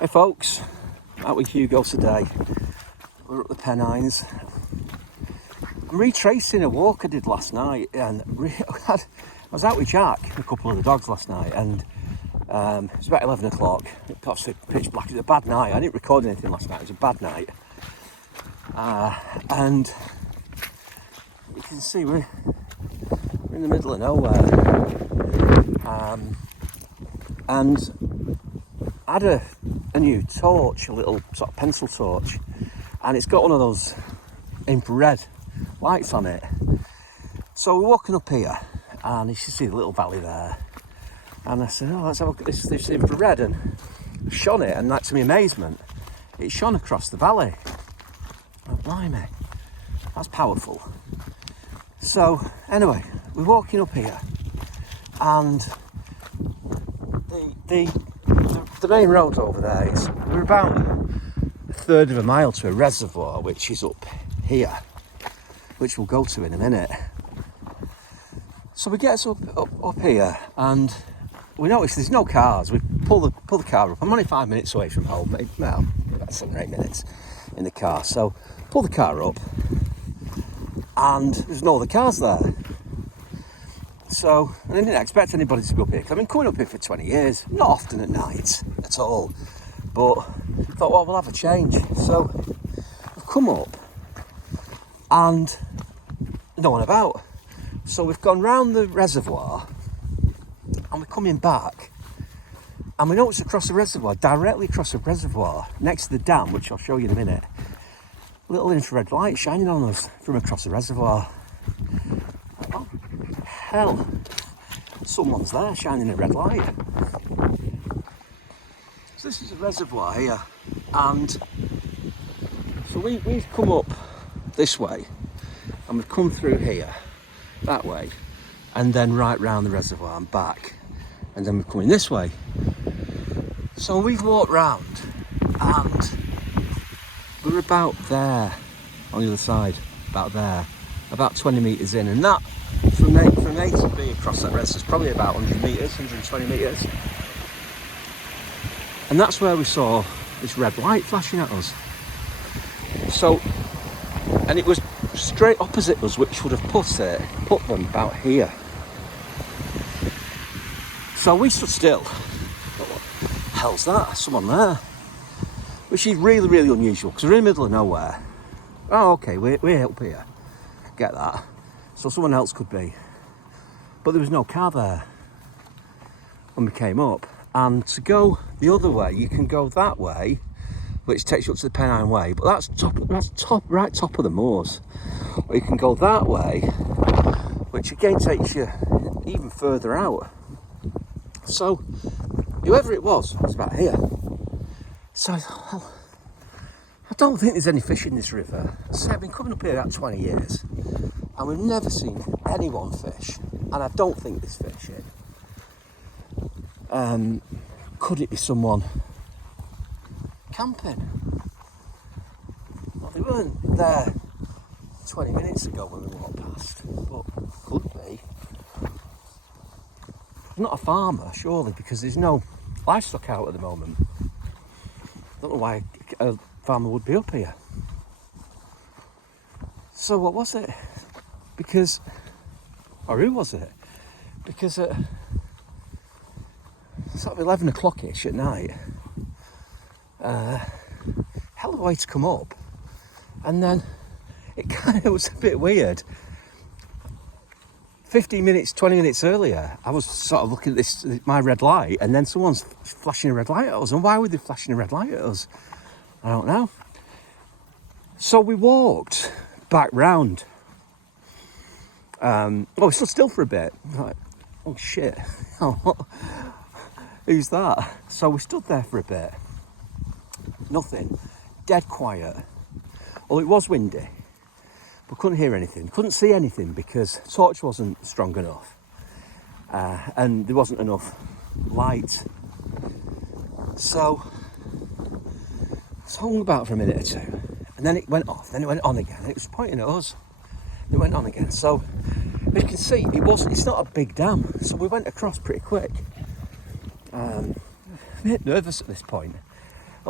Hi folks, out with Hugo today. We're at the Pennines. I'm retracing a walk I did last night, and I was out with Jack and a couple of the dogs last night, and it was about 11 o'clock. It got pitch black. It was a bad night. I didn't record anything last night. It was a bad night. And you can see we're in the middle of nowhere. And I had a new torch, a little sort of pencil torch, and it's got one of those infrared lights on it. So we're walking up here, and you should see the little valley there. And I said, oh, let's have a look at this infrared, and I shone it, and like, to my amazement, it shone across the valley. Oh, blimey, that's powerful. So anyway, we're walking up here, and the main road over there is, we're about a third of a mile to a reservoir, which is up here, which we'll go to in a minute. So we get up here, and we notice there's no cars. We pull the car up. I'm only 5 minutes away from home. Well, about 7 or 8 minutes in the car. So pull the car up, and there's no other cars there. So, and I didn't expect anybody to go up here, because I've been coming up here for 20 years, not often at night at all, but I thought, well, we'll have a change. So I've come up, and no one about. So we've gone round the reservoir, and we're coming back, and we notice across the reservoir, directly across the reservoir, next to the dam, which I'll show you in a minute, little infrared light shining on us from across the reservoir. Oh, hell, someone's there shining a red light. So this is a reservoir here, and so we've come up this way, and we've come through here, that way, and then right round the reservoir and back, and then we're coming this way. So we've walked round, and we're about there on the other side, about there, about 20 metres in, and that from A to B across that reservoir is probably about 100 metres, 120 metres. And that's where we saw this red light flashing at us. So, and it was straight opposite us, which would have put them about here. So we stood still. What the hell's that? Someone there. Which is really, really unusual, because we're in the middle of nowhere. Oh, okay, we're up here. Get that. So someone else could be. But there was no car there when we came up. And to go the other way, you can go that way, which takes you up to the Pennine Way, but that's right top of the moors. Or you can go that way, which again takes you even further out. So whoever it was about here. So I thought, well, I don't think there's any fish in this river. So I've been coming up here about 20 years, and we've never seen anyone fish, and I don't think there's fish in. Could it be someone camping? Well, they weren't there 20 minutes ago when we walked past, but could be. Not a farmer, surely, because there's no livestock out at the moment. I don't know why a farmer would be up here. So what was it? Because, or who was it? Because at sort of 11 o'clock-ish at night, hell of a way to come up, and then it kind of was a bit weird. 15 minutes, 20 minutes earlier, I was sort of looking at my red light, and then someone's flashing a red light at us. And why were they flashing a red light at us? I don't know. So we walked back round. We stood still for a bit. Like, oh shit. Who's that? So we stood there for a bit. Nothing. Dead quiet. Well, it was windy. We couldn't hear anything, couldn't see anything, because the torch wasn't strong enough, and there wasn't enough light. So I hung about for a minute or two, and then it went off, then it went on again, and it was pointing at us. It went on again. So as you can see, it's not a big dam, so we went across pretty quick. A bit nervous at this point,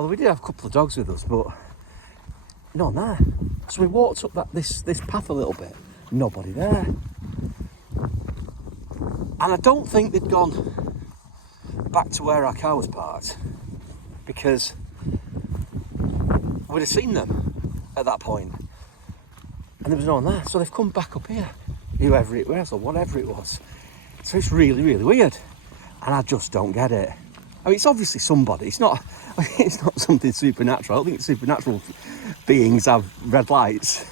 Although we did have a couple of dogs with us, but none there. So we walked up this path a little bit, nobody there. And I don't think they'd gone back to where our car was parked, because we'd have seen them at that point and there was no one there. So they've come back up here, whoever it was or whatever it was. So it's really, really weird, and I just don't get it. I mean, it's obviously somebody. It's not something supernatural. I don't think supernatural beings have red lights,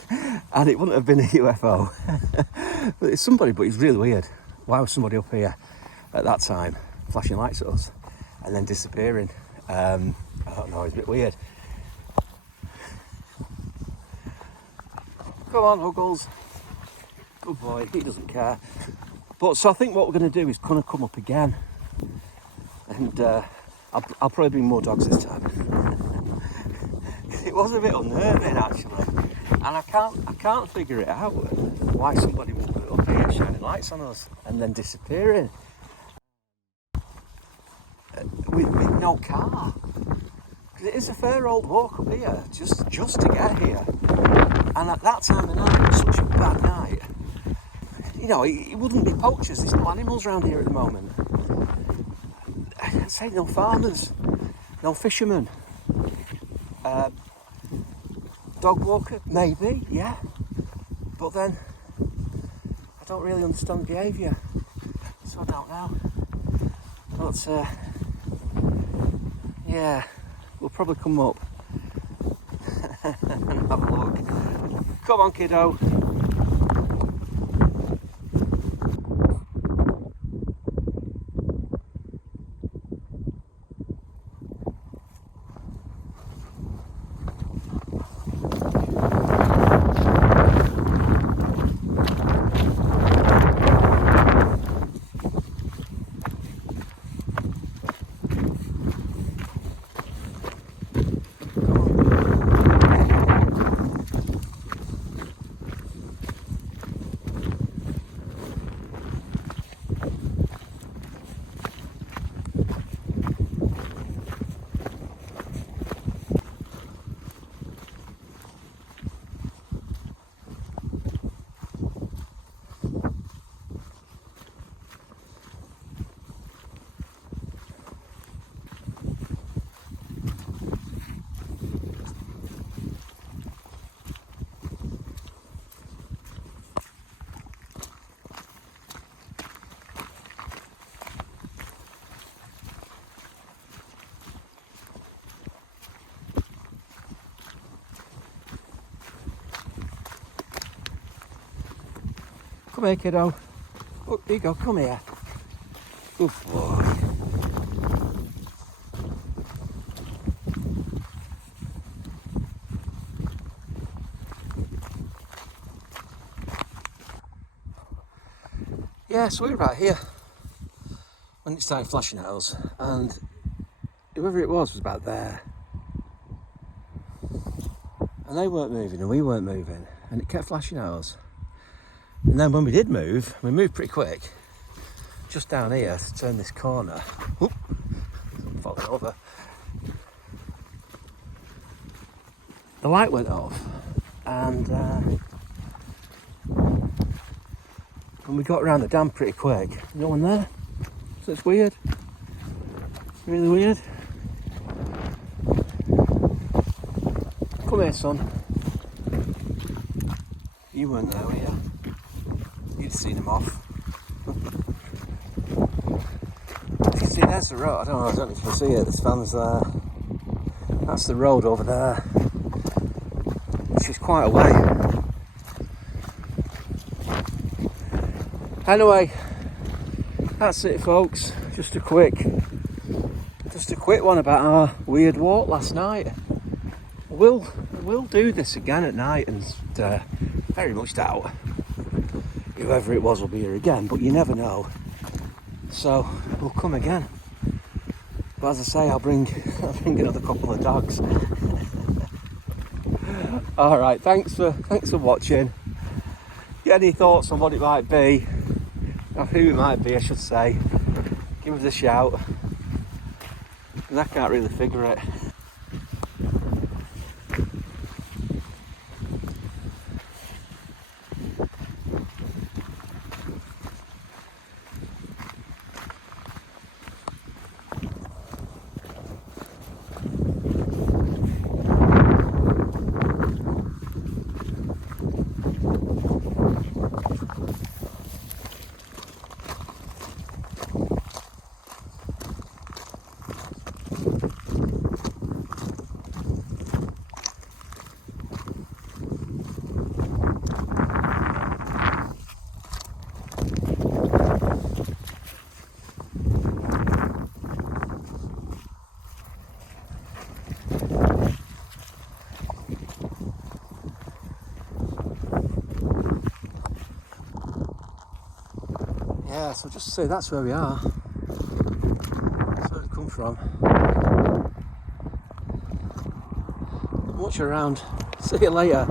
and it wouldn't have been a UFO. But it's somebody, but it's really weird. Why was somebody up here at that time flashing lights at us and then disappearing? I don't know, it's a bit weird. Come on, Huggles. Good boy, he doesn't care. But so I think what we're going to do is kind of come up again, and I'll probably bring more dogs this time. It was a bit unnerving actually, and I can't figure it out why somebody would put up here shining lights on us and then disappearing with no car. Because it is a fair old walk up here just to get here, and at that time of night, it was such a bad night. You know, it wouldn't be poachers. There's no animals around here at the moment. I'd say no farmers, no fishermen. Dog walker, maybe, yeah. But then, I don't really understand behaviour, so I don't know. But, yeah, we'll probably come up and have a look. Come on, kiddo. Come here, kiddo. Oh, here you go, come here. Good boy. Yeah, so we were about here when it started flashing at us, and whoever it was about there. And they weren't moving and we weren't moving, and it kept flashing at us. And then when we did move, we moved pretty quick, just down here to turn this corner. Oop, I'm falling over. The light went off, and when we got around the dam pretty quick, no one there. So it's weird, really weird. Come here, son. You weren't there, were you? You'd seen him off. You can see there's the road. I don't know if you can see it. This van's there. That's the road over there, which is quite a way. Anyway, that's it, folks. Just a quick one about our weird walk last night. We'll do this again at night, and very much doubt whoever it was will be here again, but you never know. So we'll come again. But as I say, I'll bring another couple of dogs. All right, thanks for watching. Get any thoughts on what it might be, or who it might be, I should say? Give us a shout, because I can't really figure it. Yeah, so just to say that's where we are. That's where we've come from. Not much around. See you later.